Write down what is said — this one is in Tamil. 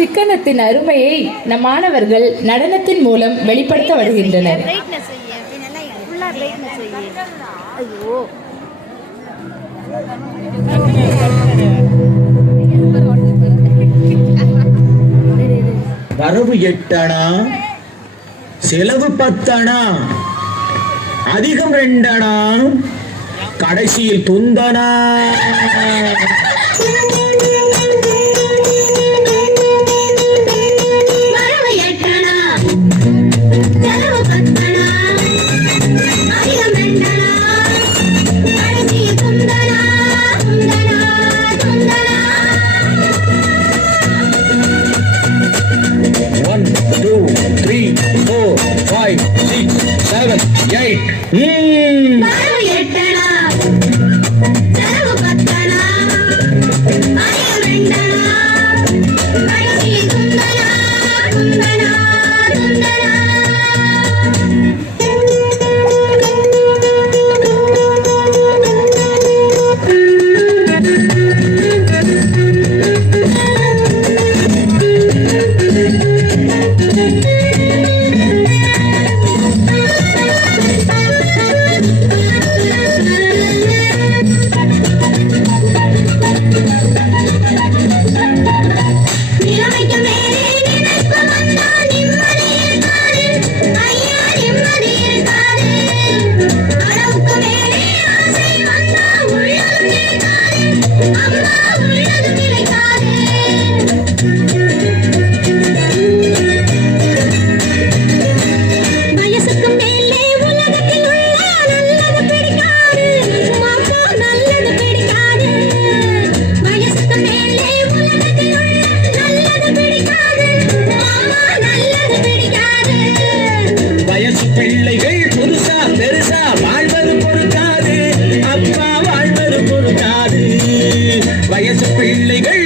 சிக்கனத்தின் அருமையை நம் மாணவர்கள் நடனத்தின் மூலம் வெளிப்படுத்த வருகின்றனர். வரவு 8 அணா, செலவு 10 அணா, அதிகம் 2 அணா, கடைசியில் துந்தனா. பிள்ளைகள் புதுசா பெருசா வாழ்வது பொறுக்காது, அப்பா வாழ்வது பொறுக்காது. வயசு பிள்ளைகள்